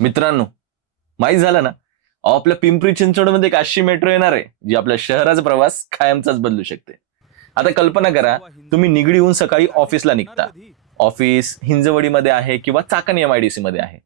मित्रांनो, माहीत झालं ना, आपल्या पिंपरी चिंचवडमध्ये एक अशी मेट्रो येणार आहे जी आपल्या शहराचा प्रवास कायमचाच बदलू शकते. आता कल्पना करा, तुम्ही निगडीहून सकाळी ऑफिसला निघता. ऑफिस हिंजवडीमध्ये आहे किंवा चाकण MIDC मध्ये आहे.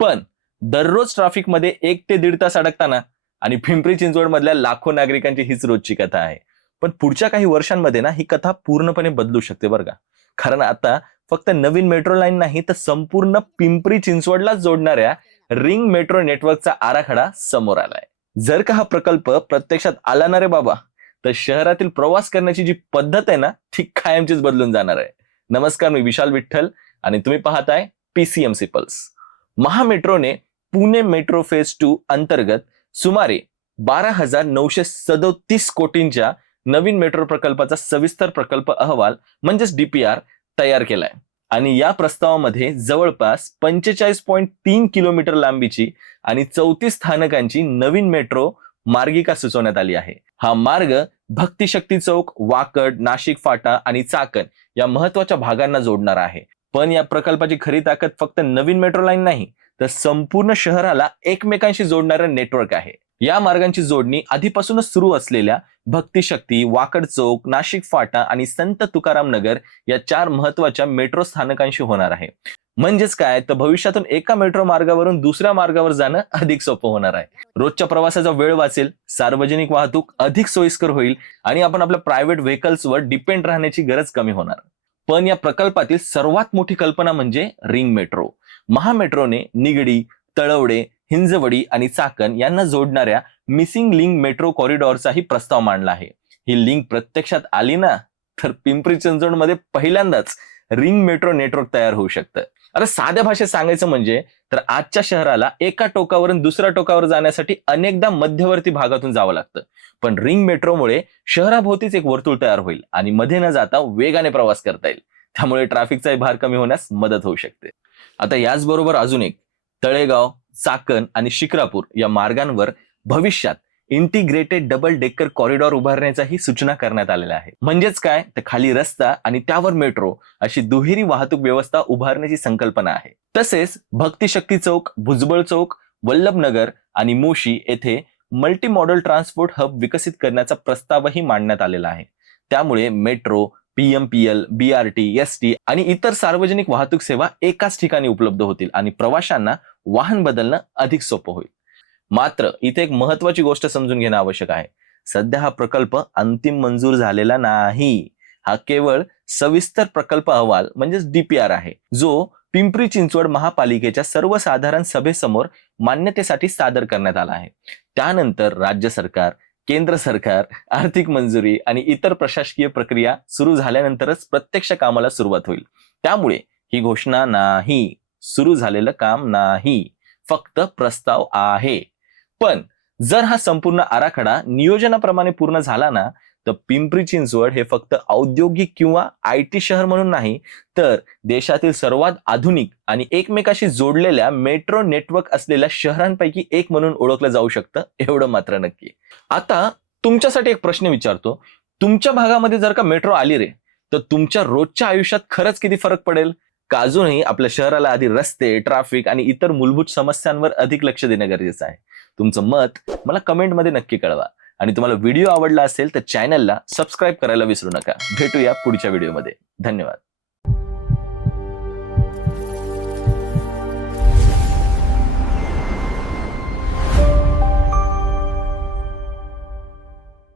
पण दररोज ट्रॅफिकमध्ये 1 ते 1.5 तास अडकताना आणि पिंपरी चिंचवड मधल्या लाखो नागरिकांची हीच रोजची कथा आहे. पण पुढच्या काही वर्षांमध्ये ना ही कथा पूर्णपणे बदलू शकते बरं का. कारण आता फक्त नवीन मेट्रो लाईन नाही तर संपूर्ण पिंपरी चिंचवडला जोडणाऱ्या रिंग मेट्रो नेटवर्कचा आराखडा समोर आलाय. जर का हा प्रकल्प प्रत्यक्षात आला ना रे बाबा, तर शहरातील प्रवास करण्याची जी पद्धत आहे ना ती कायमचीच बदलून जाणार आहे. नमस्कार, मी विशाल विठ्ठल आणि तुम्ही पाहताय PCMC पल्स. महामेट्रोने पुणे मेट्रो फेज 2 अंतर्गत सुमारे 12,937 कोटींच्या नवीन मेट्रो प्रकल्पाचा सविस्तर प्रकल्प अहवाल म्हणजेच DPR तयार केलाय. आणि या प्रस्तावामध्ये जवळपास 45.3 किलोमीटर लांबीची आणि 34 स्थानकांची नवीन मेट्रो मार्गिका सुचवण्यात आली आहे. हा मार्ग भक्तिशक्ती चौक, वाकड, नाशिक फाटा आणि चाकण या महत्वाच्या भागांना जोडणार आहे. पण या प्रकल्पाची खरी ताकद फक्त नवीन मेट्रो लाईन नाही, तर संपूर्ण शहराला एकमेकांशी जोडणारं नेटवर्क आहे. या मार्गांची जोडणी आधीपासूनच सुरू असलेल्या भक्तिशक्ती, वाकड चौक, नाशिक फाटा आणि संत तुकाराम नगर या 4 महत्वाच्या मेट्रो स्थानकांशी होणार आहे. म्हणजेच काय, तर भविष्यातून एका मेट्रो मार्गावरून दुसऱ्या मार्गावर जाणं अधिक सोपं होणार आहे. रोजच्या प्रवासाचा वेळ वाचेल, सार्वजनिक वाहतूक अधिक सोयीस्कर होईल आणि आपण आपल्या प्रायव्हेट व्हेकल्सवर डिपेंड राहण्याची गरज कमी होणार. पण या प्रकल्पातील सर्वात मोठी कल्पना म्हणजे रिंग मेट्रो. महामेट्रोने निगडी, तळवडे, हिंजवडी आणि चाकण यांना जोडणाऱ्या मिसिंग लिंक मेट्रो कॉरिडॉरचाही प्रस्ताव मांडला आहे. ही लिंक प्रत्यक्षात आली ना, तर पिंपरी चिंचवडमध्ये पहिल्यांदाच रिंग मेट्रो नेटवर्क तयार होऊ शकतं. आता साध्या भाषेत सांगायचं म्हणजे तर आजच्या शहराला एका टोकावरून दुसऱ्या टोकावर जाण्यासाठी अनेकदा मध्यवर्ती भागातून जावं लागतं. पण रिंग मेट्रोमुळे शहराभोवतीच एक वर्तुळ तयार होईल आणि मध्ये न जाता वेगाने प्रवास करता येईल. त्यामुळे ट्रॅफिकचाही भार कमी होण्यास मदत होऊ शकते. आता याचबरोबर अजून एक तळेगाव, चाकण आणि शिक्रापूर या मार्गांवर भविष्यात इंटिग्रेटेड डबल डेकर कॉरिडॉर उभारण्याचाही सूचना करण्यात आलेल्या आहे. म्हणजेच काय, तर खाली रस्ता आणि त्यावर मेट्रो अशी दुहेरी वाहतूक व्यवस्था उभारण्याची संकल्पना आहे. तसेच भक्तिशक्ती चौक, भुजबळ चौक, वल्लभनगर आणि मोशी येथे मल्टी मॉडल ट्रान्सपोर्ट हब विकसित करण्याचा प्रस्तावही मांडण्यात आलेला आहे. त्यामुळे मेट्रो, PMPL, BRT, ST आणि इतर सार्वजनिक वाहतूक सेवा एकाच ठिकाणी उपलब्ध होतील आणि प्रवाशांना वाहन बदलणं अधिक सोपं होईल. मात्र इथे एक महत्वाची गोष्ट समजून घेणं आवश्यक आहे. सध्या हा प्रकल्प अंतिम मंजूर झालेला नाही. हा केवळ सविस्तर प्रकल्प अहवाल म्हणजेच DPR आहे, जो पिंपरी चिंचवड महापालिकेच्या सर्वसाधारण सभेसमोर मान्यतेसाठी सादर करण्यात आला आहे. त्यानंतर राज्य सरकार, केंद्र सरकार, आर्थिक मंजुरी आणि इतर प्रशासकीय प्रक्रिया सुरू झाल्यानंतरच प्रत्यक्ष कामाला सुरुवात होईल. त्यामुळे ही घोषणा नाही, सुरू झालेलं काम नाही, फक्त प्रस्ताव आहे. पण जर हा संपूर्ण आराखडा नियोजनाप्रमाणे पूर्ण झाला ना, तर पिंपरी चिंचवड हे फक्त औद्योगिक किंवा IT शहर म्हणून नाही, तर देशातील सर्वात आधुनिक आणि एकमेकाशी जोडलेल्या मेट्रो नेटवर्क असलेल्या शहरांपैकी एक म्हणून ओळखलं जाऊ शकतं, एवढं मात्र नक्की. आता तुमच्यासाठी एक प्रश्न विचारतो. तुमच्या भागामध्ये जर का मेट्रो आली रे, तर तुमच्या रोजच्या आयुष्यात खरंच किती फरक पडेल? का अजूनही आपल्या शहराला आधी रस्ते, ट्रॅफिक आणि इतर मूलभूत समस्यांवर अधिक लक्ष देणं गरजेचं आहे? तुमचं मत मला कमेंटमध्ये नक्की कळवा. आणि तुम्हाला व्हिडिओ आवडला असेल तर चॅनलला सबस्क्राईब करायला विसरू नका. भेटूया पुढच्या व्हिडिओमध्ये. धन्यवाद.